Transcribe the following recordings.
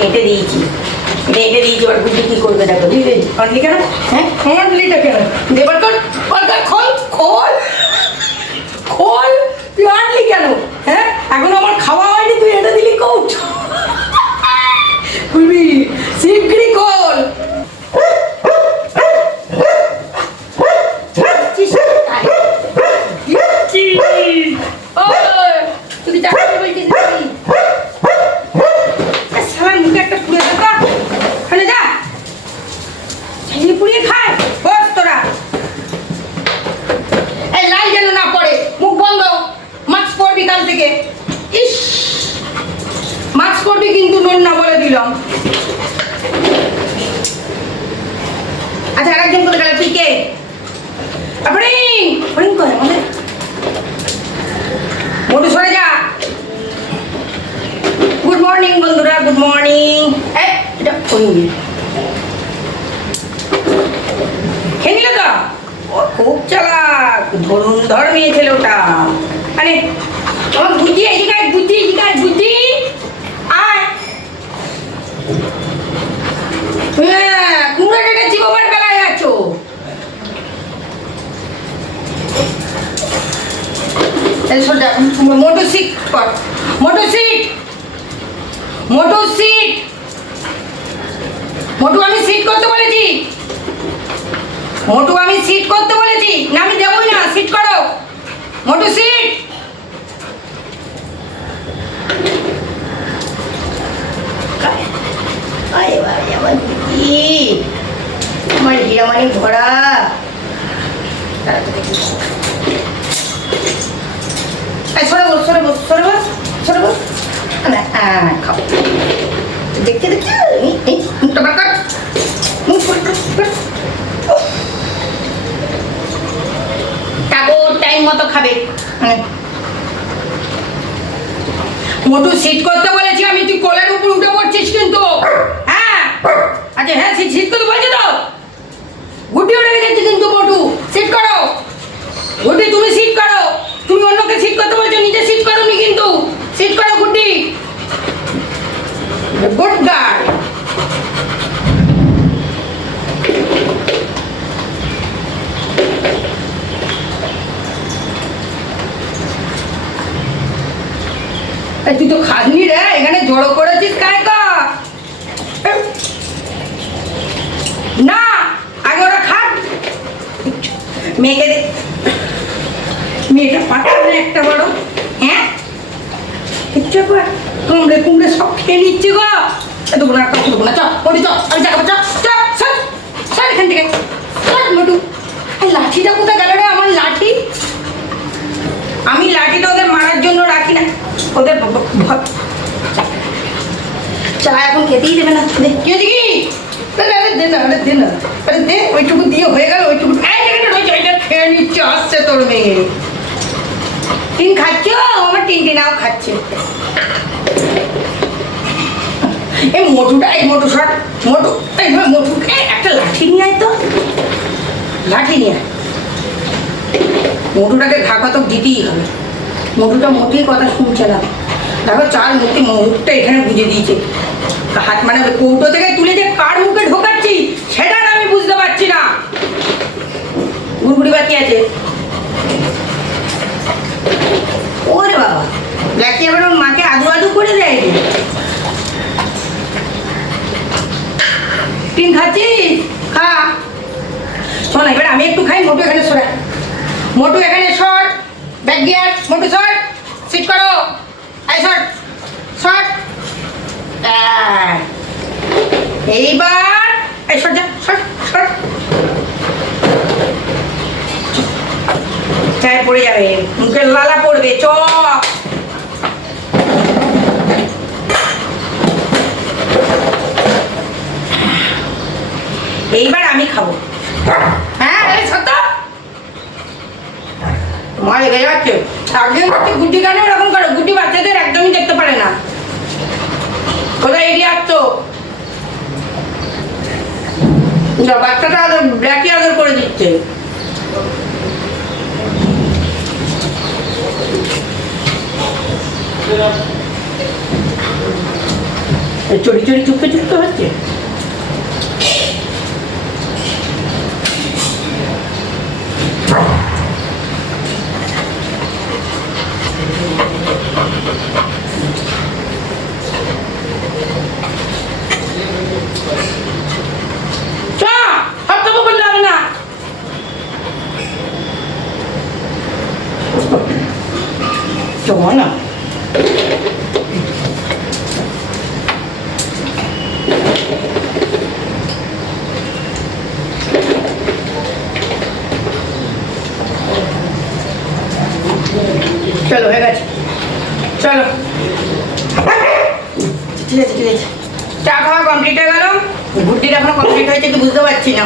হেঁটে দিয়েছি। হেঁটে দিয়েছি এবার গুটি কি করবে দেখো, বুঝলি? আনলি কেন হ্যাঁ? হ্যাঁ আনলিটা কেন দেবার কর কলকার খোল খোল। খোল, তুই আনলি কেন? হ্যাঁ? এখন আমার খাওয়া হয়নি, তুই এটা দিলি কৌট। খুলবি শিগগিরি খোল। তুই চাকরি বলছিস নাকি সালার মুখে একটা পুড়ে থাকা হলে যা ছেলে পুড়িয়ে খায় বস তোরা এই লাল যেন না পড়ে মুখ বন্ধ মাস্ক পরবি কাল থেকে, ইস মাস্ক পরবি কিন্তু নোন না বলে দিলাম। আচ্ছা আরেকজন কোথায় গেল, তুই কে? আপরিং আপরিং কয় আমাদের মোটু সরে যা। গুড মর্নিং বন্ধুরা গুড মর্নিং এটা ওই খেয়ে নিল তো ও খুব চালাক ধরুন ধর মেয়ে ছেলে ওটা আরে, আমার বুদ্ধি জায়গায় বুদ্ধি জায়গায় বুদ্ধি। আয়। হ্যাঁ বেলায় আছো। Motor seat motor seat seat Motu, আমি সিট করতে বলেছি। মোটু, আমি সিট করতে বলেছি। না, আমি দেবই না সিট করো। মোটু সিট আমার আমার সরে বস বস খাও। দেখতে দেখতে বার কর। মুখ বার কর, বার। উফ। টাকর টাইম মতো খাবে। মোটু সিট করতে বলেছি আমি, তুই কোলের উপর উঠে পড়ছিস কিন্তু। হ্যাঁ? আচ্ছা হ্যাঁ সিট সিট করতে বলছি তো? গুটি উঠে গেছে কিন্তু মোটু সিট করো। গুটি তুমি সিট করো। তুমি অন্যকে সিট করতে বলছো, নিজে সিট করো নি কিন্তু। সিট করো গুটি গুড গার্ল তুই তো খাসনি রে, এখানে জড়ো করেছিস কায় না, আগে ওরা খাক। মেয়েকে মেয়েটা পাচ্ছে না একটা বড় হ্যাঁ? কিচ্ছু করে। কুমড়ে কুমড়ে সব খেয়ে নিচ্ছে গো। দেবো না, কাকু, দেবো না চ ওটি চ আমি যাব চ চ সর সর এখান থেকে। সর মোটু। লাঠিটা কোথায় গেল রে, আমার লাঠি? আমি লাঠিটা ওদের মারার জন্য রাখি না। ওদের চা এখন খেতেই দেবে না। কি ওইটুকু দিয়ে হয়ে আসছে তোর মেয়ে। টিন খাচ্ছ? আমার মোটুটা এই শট মোটু একটা লাঠি নিয়ে আয় তো। লাঠি নিয়ে আয়। মোটুটাকে ঘা কত দিতেই হবে। মোটুটা মোটেই কথা শুনছে না। দেখো চার মুখে মুখটা এখানে বুঝে দিয়েছে। হাত মানে কৌটো থেকে তুলে যে কার মুখে ঢোকাচ্ছি সেটা আমি বুঝতে পারছি না। গুড়গুড়ি বাকি আছে। ওরে বাবা ব্ল্যাকি আবার ওর মাকে আদু আদু করে দেয়। টিন খাচ্ছিস? খা। শোন, এবার আমি একটু খাই, মোটু এখানে সরা মোটু এখানে সর ব্যাগ গিয়ার মোটু সর সিট করো। এই সর সর আহ, এইবার এই সর যা সর সর চায় পড়ে যাবে মুখের লালা পড়বে চ। এইবার আমি খাব। হ্যাঁ সত্য তোমার লেগে গুটি করো গুটি বাচ্চাদের একদমই দেখতে পারে না। কোথায় আসতো বাচ্চাটা ব্ল্যাকই করে দিচ্ছে। চুপকে চুপকে হচ্ছে চা হাত তো বললাম না চলো না? চলো হয়ে গেছে। চলো। ঠিক আছে ঠিক আছে। চা খাওয়া কমপ্লিট হয়ে গেল? ঘুরটিটা এখনও কমপ্লিট হয়েছে কি বুঝতে পারছি না।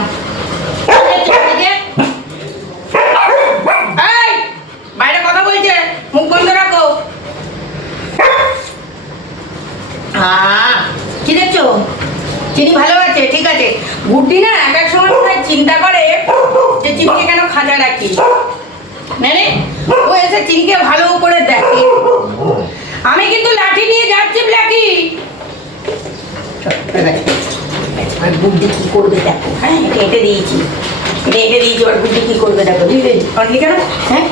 বাইরে কথা বলছে। মুখ বন্ধ রাখো। চিনি ভালো আছে, ঠিক আছে। গুড্ডি না, এক এক সময় চিন্তা করে যে চিনিকে কেন খাঁচা রাখি। মানে ও এসে চিনিকে ভালো করে দেখে। আমি কিন্তু লাঠি নিয়ে যাচ্ছি, ব্ল্যাকি। গুড্ডি কি করবে দেখো। হ্যাঁ এঁটে দিয়েছি। এঁটে দিয়েছি গুড্ডি কি করবে দেখো। কেন? হ্যাঁ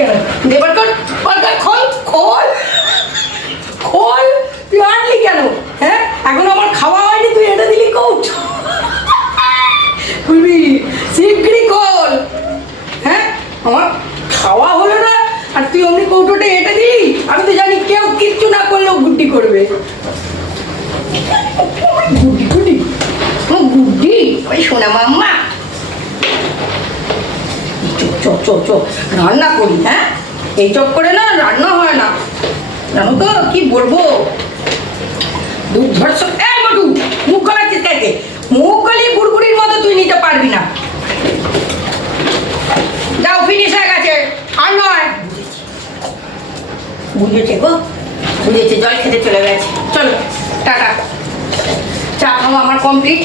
কেন? দেবার কর খোল খোল খোল, তুই কেন? হ্যাঁ এখন আমার খাওয়া হয়নি কৌট খুলবি? শিগগিরি খোল। হ্যাঁ? আমার খাওয়া হলো না। আর তুই অমনি কৌটোটা এটা দিলি? আমি তো জানি কেউ কিচ্ছু না করলেও গুড্ডি করবে। গুড্ডি গুড্ডি? গুড্ডি? ওই সোনা মাম্মা। রান্না করি হ্যাঁ? এই চক করে না রান্না হয় না। জানো তো কি বলব? দুধ ধরছ এই মটু মুখ গলাচ্ছিস কাকে মুখ গলিয়ে মতো তুই নিতে পারবি না। যাও ফিনিশ হয়ে গেছে। আর নয় বুঝেছে গো, বুঝেছে, জল খেতে চলে গেছে। চলো, টাটা। চা খাওয়া আমার কমপ্লিট